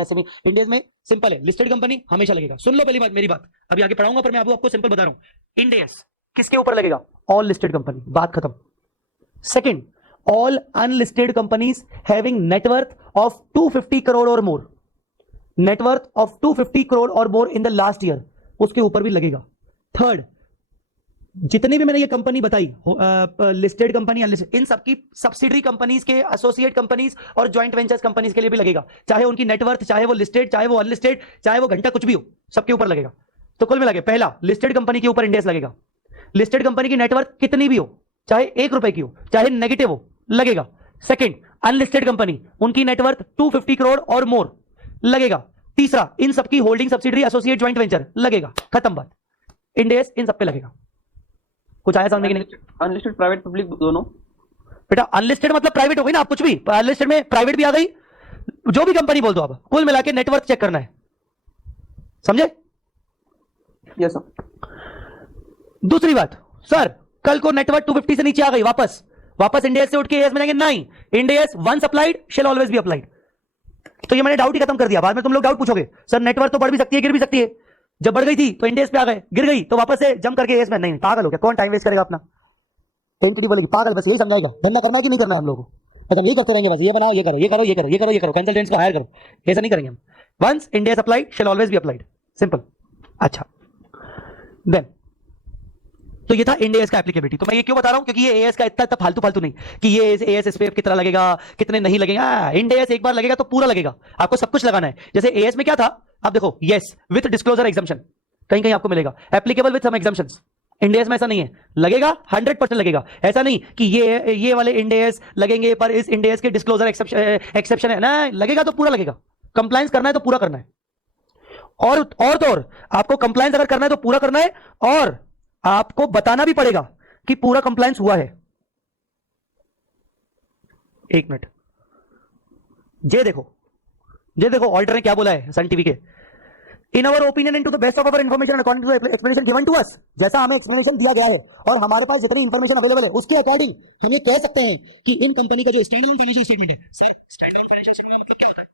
SME India में simple है, listed company हमेशा लगेगा। सुन लो पहली बात मेरी बात, अभी आगे पढ़ाऊंगा पर मैं आपको सिंपल बता रहा हूं। इंडिया किसके ऊपर लगेगा? ऑल लिस्टेड कंपनी, बात खत्म। Second, all unlisted companies having net worth of 250 crore और मोर, नेटवर्थ ऑफ 250 करोड़ और मोर इन द लास्ट ईयर, उसके ऊपर भी लगेगा। थर्ड, जितनी भी मैंने ये कंपनी बताई, लिस्टेड कंपनी अनलिस्टेड, इन सबकी सब्सिडरी कंपनीज के, एसोसिएट कंपनीज और ज्वाइंट वेंचर्स कंपनीज के लिए भी लगेगा, चाहे उनकी नेटवर्थ, चाहे वो लिस्टेड, चाहे वो अनलिस्टेड, चाहे वो घंटा कुछ भी हो, सबके ऊपर लगेगा। तो कुल मिला के पहला, लिस्टेड कंपनी के ऊपर इंडेक्स लगेगा। लिस्टेड कंपनी की नेटवर्थ कितनी भी हो, चाहे 1 रुपए की हो, चाहे नेगेटिव हो, लगेगा। सेकंड, अनलिस्टेड कंपनी, उनकी नेटवर्थ 250 करोड़ और मोर, लगेगा। तीसरा, इन सबकी holding, subsidiary, associate, joint venture, लगेगा। खत्म बात। इंडेक्स इन सब पे लगेगा। कुछ आया समझ में? अनलिस्टेड प्राइवेट पब्लिक दोनों बेटा, अनलिस्टेड मतलब प्राइवेट हो गई ना, आप कुछ भी, अनलिस्टेड में प्राइवेट भी आ गई, जो भी कंपनी बोल दो आप, कुल मिला के नेटवर्थ चेक करना है, समझे? Yes sir. दूसरी बात, सर कल को नेटवर्थ 250 से नीचे आ गई, वापस इंडेक्स से उठ के एएस में जाएंगे? नहीं, index once applied shall always be applied. तो ये मैंने डाउट ही खत्म कर दिया। बाद में तुम लोग डाउट पूछोगे, सर नेटवर्थ तो बढ़ भी सकती है, गिर भी सकती है। जब बढ़ गई थी तो इंडेक्स पे आ गए, गिर गई तो वापस से जंप करके एएस में। नहीं, पागल हो क्या? कौन टाइम वेस्ट करेगा अपना? टेंथडी बोलेगी पागल, बस यही समझाएगा, धंधा करना है कि नहीं करना है हम लोगों को, मतलब ये करते रहेंगे बस, ये बनाओ, ये करो, ये करो, ये करो, ये करो, ये करो, कंसल्टेंट्स को हायर करो, ऐसा नहीं करेंगे हम। Once index applied shall always be applied, simple. अच्छा, देन तो ये था इंडेक्स का एप्लीकेबिलिटी। तो मैं ये क्यों बता रहा हूं, क्योंकि ये एएस का इतना फालतू नहीं कि ये एएस इस पे कितना लगेगा, कितने नहीं लगेगा। इंडेक्स एक बार लगेगा तो पूरा लगेगा, आपको सब कुछ लगाना है। जैसे एएस में क्या था, आप देखो, यस विथ डिस्क्लोजर एग्जम्पशन, कहीं कहीं आपको मिलेगा, applicable with some exemptions. Index में ऐसा नहीं है, लगेगा 100% लगेगा। ऐसा नहीं कि ये वाले इंडेक्स लगेंगे पर इस इंडेक्स के डिस्क्लोजर एक्सेप्शन है ना, लगेगा तो पूरा लगेगा। कंप्लायंस करना है तो पूरा करना है, और तो और आपको कंप्लायंस अगर करना है तो पूरा करना है, और आपको बताना भी पड़ेगा कि पूरा कंप्लायंस हुआ है। एक मिनट, ये देखो ऑल्टर ने क्या बोला है सन टीवी के, in our opinion and to the best of our information according to the explanation given to us, जैसा हमें एक्सप्लेनेशन दिया गया है और हमारे पास जितनी इंफॉर्मेशन अवेलेबल है उसके अकॉर्डिंग हम ये कह सकते हैं कि इन कंपनी का जो स्टैंडअलोन फाइनेंशियल स्टेटमेंट है, स्टैंडअलोन फाइनेंशियल स्टेटमेंट मतलब क्या होता है?